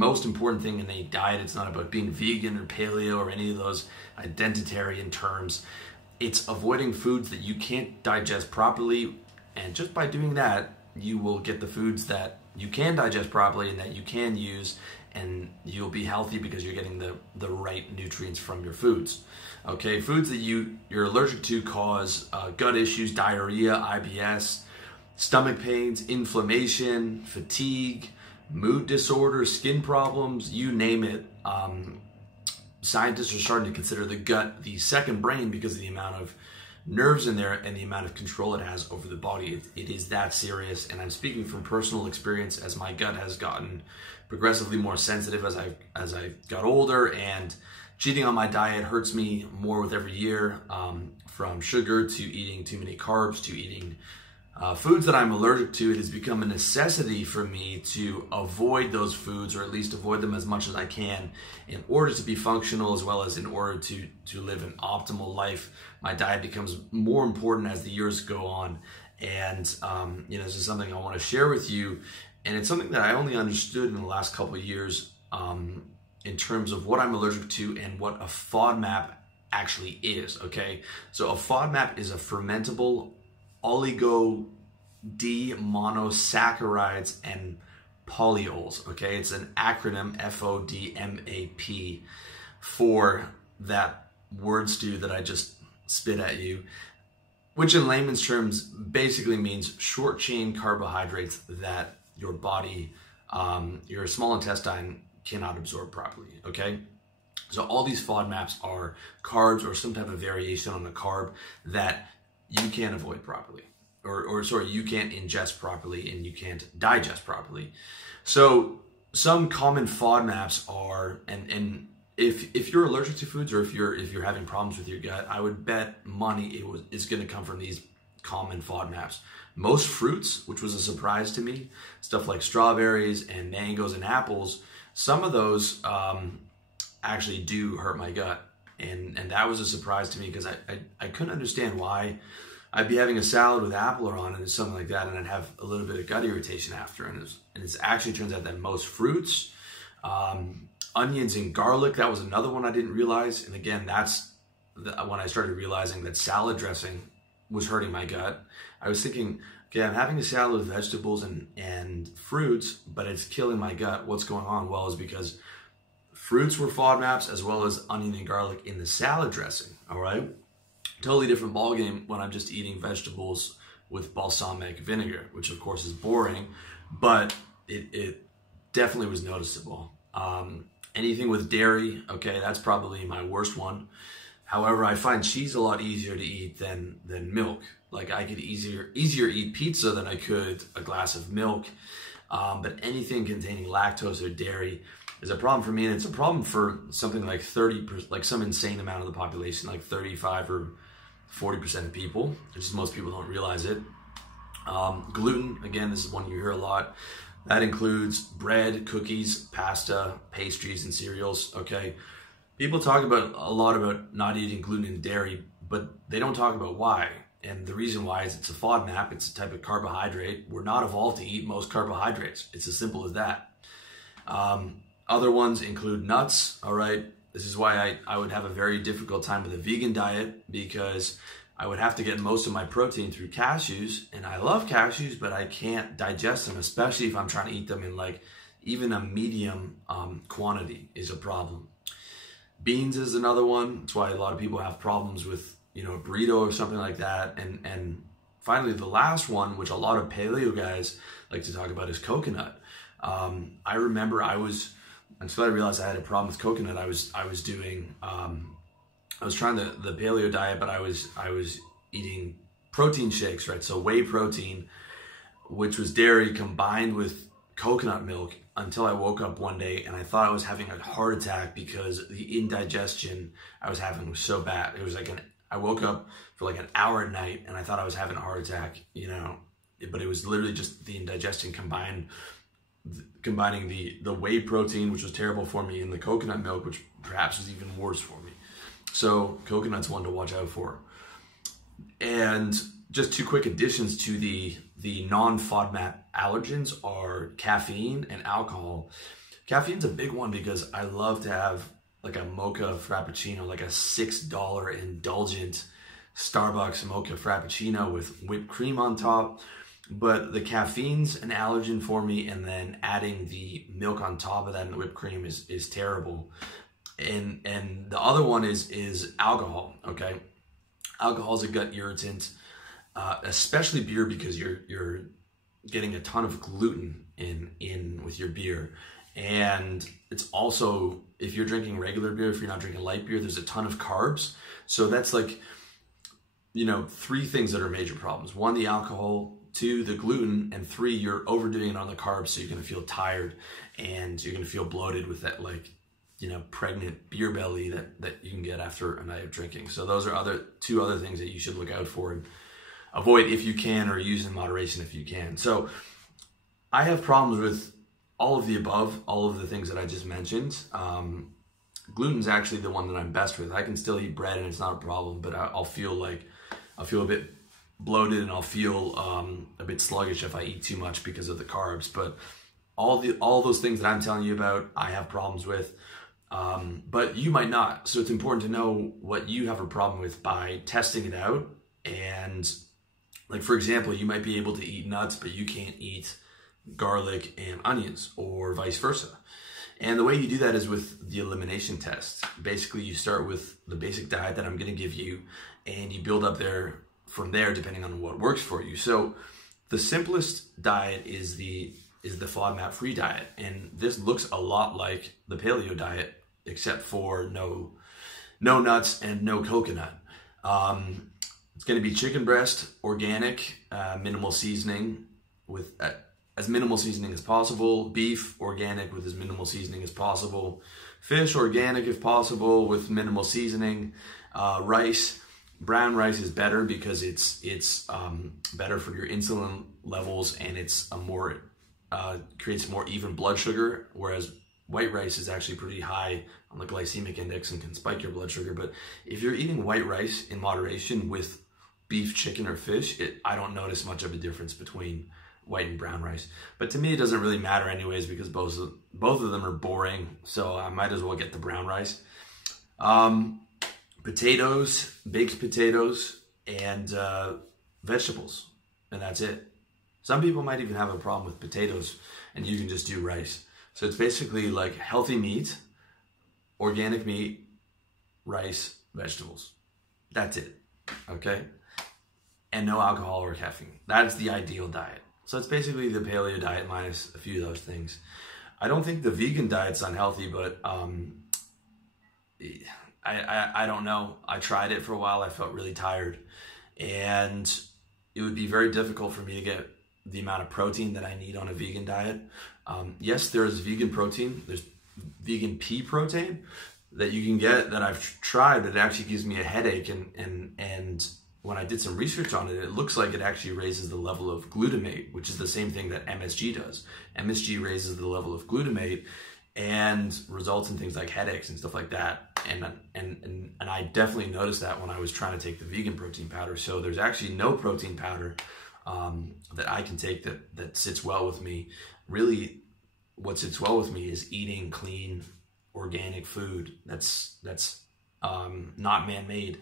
most important thing in a diet. It's not about being vegan or paleo or any of those identitarian terms. It's avoiding foods that you can't digest properly, and just by doing that, you will get the foods that you can digest properly and that you can use, and you'll be healthy because you're getting the right nutrients from your foods. Okay, foods that you're allergic to cause gut issues, diarrhea, IBS, stomach pains, inflammation, fatigue, mood disorders, skin problems, you name it. Scientists are starting to consider the gut the second brain because of the amount of nerves in there and the amount of control it has over the body. It is that serious, and I'm speaking from personal experience as my gut has gotten progressively more sensitive as I got older, and cheating on my diet hurts me more with every year, from sugar to eating too many carbs to eating foods that I'm allergic to. It has become a necessity for me to avoid those foods, or at least avoid them as much as I can, in order to be functional, as well as in order to live an optimal life. My diet becomes more important as the years go on, and this is something I want to share with you, and it's something that I only understood in the last couple of years, in terms of what I'm allergic to and what a FODMAP actually is. Okay, so a FODMAP is a fermentable oligo monosaccharides and polyols. Okay, it's an acronym, FODMAP, for that word stew that I just spit at you, which in layman's terms basically means short chain carbohydrates that your body, your small intestine cannot absorb properly. Okay, so all these FODMAPs are carbs or some type of variation on the carb that you can't avoid properly, or you can't ingest properly and you can't digest properly. So some common FODMAPs are, and if you're allergic to foods, or if you're having problems with your gut, I would bet money it's going to come from these common FODMAPs. Most fruits, which was a surprise to me, stuff like strawberries and mangoes and apples, some of those actually do hurt my gut. And that was a surprise to me, because I couldn't understand why I'd be having a salad with apple on it or something like that, and I'd have a little bit of gut irritation after. And it actually turns out that most fruits, onions and garlic, that was another one I didn't realize. And again, that's when I started realizing that salad dressing was hurting my gut. I was thinking, okay, I'm having a salad with vegetables and fruits, but it's killing my gut. What's going on? Well, it's because fruits were FODMAPs, as well as onion and garlic in the salad dressing. All right, totally different ballgame when I'm just eating vegetables with balsamic vinegar, which of course is boring, but it definitely was noticeable. Anything with dairy, okay, that's probably my worst one. However, I find cheese a lot easier to eat than milk. Like, I could easier eat pizza than I could a glass of milk. But anything containing lactose or dairy is a problem for me, and it's a problem for something like 30%, like some insane amount of the population, like 35 or 40% of people. Just most people don't realize it. Gluten, again, this is one you hear a lot. That includes bread, cookies, pasta, pastries, and cereals. Okay, people talk a lot about not eating gluten and dairy, but they don't talk about why. And the reason why is it's a FODMAP. It's a type of carbohydrate. We're not evolved to eat most carbohydrates. It's as simple as that. Other ones include nuts. All right, this is why I would have a very difficult time with a vegan diet, because I would have to get most of my protein through cashews, and I love cashews, but I can't digest them, especially if I'm trying to eat them in like even a medium quantity is a problem. Beans is another one. That's why a lot of people have problems with, a burrito or something like that. And finally, the last one, which a lot of paleo guys like to talk about, is coconut. I remember until I realized I had a problem with coconut, I was trying the paleo diet, but I was eating protein shakes, right? So whey protein, which was dairy combined with coconut milk, until I woke up one day and I thought I was having a heart attack because the indigestion I was having was so bad. It was like I woke up for like an hour at night and I thought I was having a heart attack, but it was literally just the indigestion combining the whey protein, which was terrible for me, and the coconut milk, which perhaps was even worse for me. So coconut's one to watch out for. And just two quick additions to the non-FODMAP allergens are caffeine and alcohol. Caffeine's a big one because I love to have like a mocha frappuccino, like a $6 indulgent Starbucks mocha frappuccino with whipped cream on top. But the caffeine's an allergen for me, and then adding the milk on top of that and the whipped cream is terrible. And the other one is alcohol. Okay, alcohol is a gut irritant, especially beer, because you're getting a ton of gluten in with your beer. And it's also, if you're drinking regular beer, if you're not drinking light beer, there's a ton of carbs. So that's like, you know, 3 things that are major problems. 1, the alcohol; 2, the gluten; and 3, you're overdoing it on the carbs. So you're going to feel tired and you're going to feel bloated with that, like, you know, pregnant beer belly that you can get after a night of drinking. So those are 2 other things that you should look out for and avoid if you can, or use in moderation if you can. So I have problems with all of the above, all of the things that I just mentioned. Gluten's actually the one that I'm best with. I can still eat bread and it's not a problem, but I'll feel a bit bloated, and I'll feel a bit sluggish if I eat too much because of the carbs. But all those things that I'm telling you about, I have problems with, but you might not. So it's important to know what you have a problem with by testing it out. And like, for example, you might be able to eat nuts, but you can't eat garlic and onions, or vice versa. And the way you do that is with the elimination test. Basically, you start with the basic diet that I'm going to give you, and you build up from there depending on what works for you. So the simplest diet is the FODMAP-free diet, and this looks a lot like the paleo diet, except for no nuts and no coconut. It's going to be chicken breast, organic, minimal seasoning, with as minimal seasoning as possible. Beef, organic, with as minimal seasoning as possible. Fish, organic if possible, with minimal seasoning. Rice, brown rice is better because it's better for your insulin levels, and it's creates more even blood sugar, whereas white rice is actually pretty high on the glycemic index and can spike your blood sugar. But if you're eating white rice in moderation with beef, chicken, or fish, I don't notice much of a difference between white and brown rice. But to me, it doesn't really matter anyways, because both of them are boring, so I might as well get the brown rice. Potatoes, baked potatoes, and vegetables, and that's it. Some people might even have a problem with potatoes, and you can just do rice. So it's basically like healthy meat, organic meat, rice, vegetables. That's it, okay? And no alcohol or caffeine. That's the ideal diet. So it's basically the paleo diet minus a few of those things. I don't think the vegan diet's unhealthy, but I don't know. I tried it for a while. I felt really tired, and it would be very difficult for me to get the amount of protein that I need on a vegan diet. Yes, there's vegan protein. There's vegan pea protein that you can get that I've tried, but it actually gives me a headache. And when I did some research on it, it looks like it actually raises the level of glutamate, which is the same thing that MSG does. MSG raises the level of glutamate and results in things like headaches and stuff like that. And I definitely noticed that when I was trying to take the vegan protein powder. So there's actually no protein powder that I can take that sits well with me. Really, what sits well with me is eating clean, organic food that's not man-made.